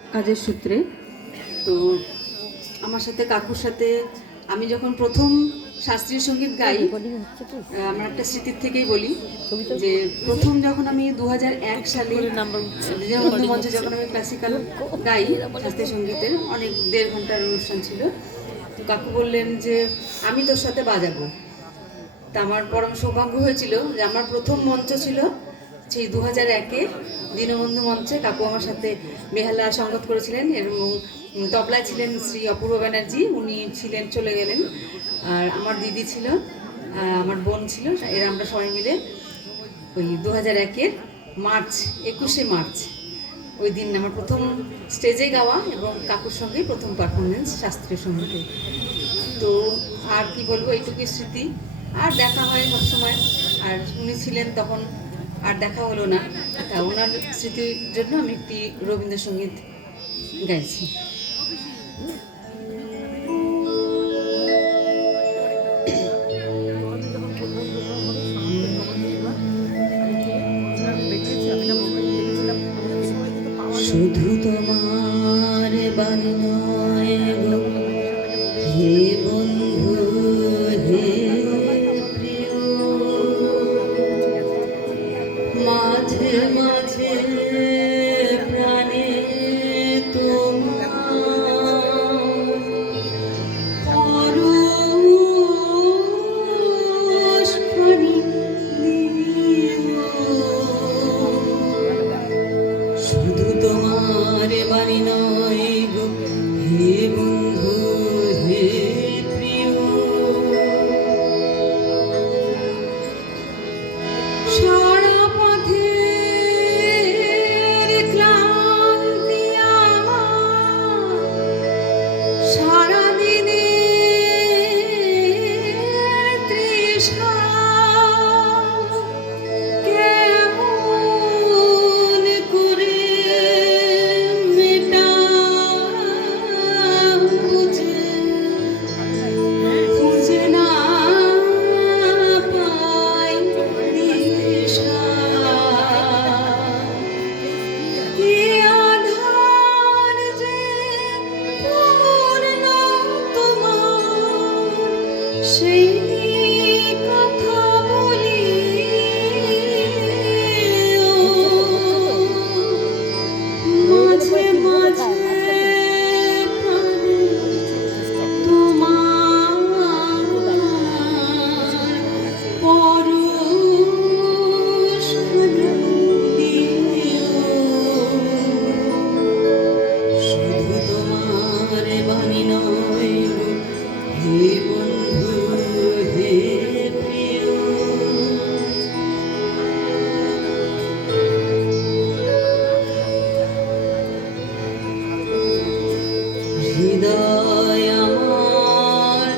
কাজের সূত্রে। তো আমার সাথে কাকুর সাথে আমি যখন প্রথম শাস্ত্রীয় সঙ্গীত গাই, আমার একটা স্মৃতির থেকেই বলি যে প্রথম যখন আমি 2001 সালে দীনবন্ধু মঞ্চে যখন আমি ক্লাসিক্যাল গাই, শাস্ত্রীয় সঙ্গীতের অনেক 1.5 ঘন্টার অনুষ্ঠান ছিল। তো কাকু বললেন যে আমি তোর সাথে বাজাবো। তা আমার পরম সৌভাগ্য হয়েছিল যে আমার প্রথম মঞ্চ ছিল সেই 2001-এ দীনবন্ধু মঞ্চে। কাকু আমার সাথে বেহালা সঙ্গত করেছিলেন এবং তবলায় ছিলেন শ্রী অপূর্ব ব্যানার্জি, উনি ছিলেন, চলে গেলেন। আর আমার দিদি ছিল, আমার বোন ছিল, এরা আমরা সবাই মিলে ওই 2001-এর মার্চ 21শে মার্চ ওই দিন আমার প্রথম স্টেজে গাওয়া এবং কাকুর সঙ্গে প্রথম পারফরমেন্স শাস্ত্রীয় সঙ্গীতে। তো আর কি বলবো, এইটুকু স্মৃতি। আর দেখা হয় সবসময়, আর উনি ছিলেন তখন, আর দেখা হলো না। তা ওনার স্মৃতির জন্য আমি একটি রবীন্দ্রসঙ্গীত গাইছি। শুধু তোমার বাণী নয় গো হে বন্ধু, হে প্রিয়, মাঝে মাঝে প্রাণে তোমার পরশ পানি দিও। শুধু তোমার বাণী নয় গো হে বন্ধু, হে প্রিয়, সারা পথের ক্লান্তি আমার, সারাদিনের তৃষা কেমন করে খুঁজে না পাই দিশা। কি আধার যে পূর্ণ তোমার, সেই কথা বলি মাঝে মাঝে প্রাণে তোমার পরশ দিও। শুধু তোমার বাণী নয় গো হে বন্ধু, হে প্রিয়, হৃদয় আমার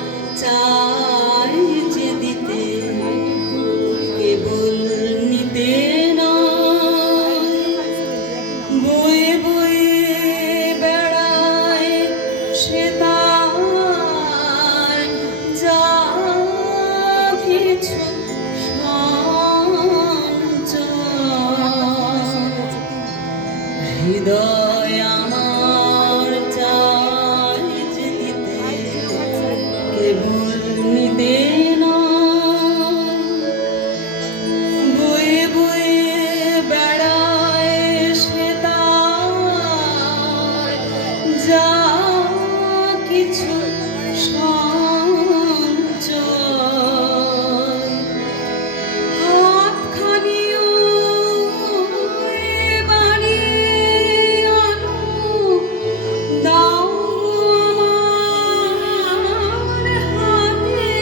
চাই যে দিতে, কেবল নিতে নয়। বয়ে বয়ে বেড়ায় সে তার যা কিছু সঞ্চয়। হৃদয় আমার চাই যে দিতে, কেবল নিতে নয়। বয়ে বয়ে বেড়ায় সে তার যা কিছু সঞ্চয়। হাতখানিও বাড়িয়ে আনো, দাও আমার হাতে,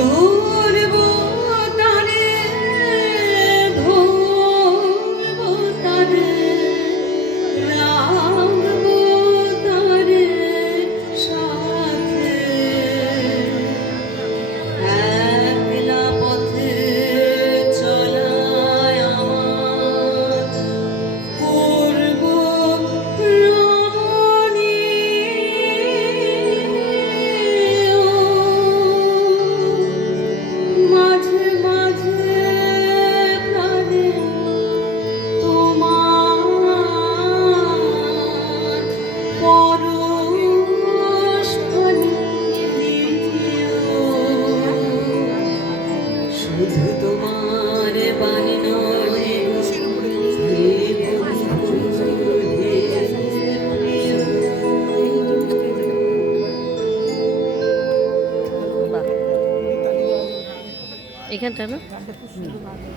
ধরবো তারে, ধরবো তারে, রাখবো এখানটা না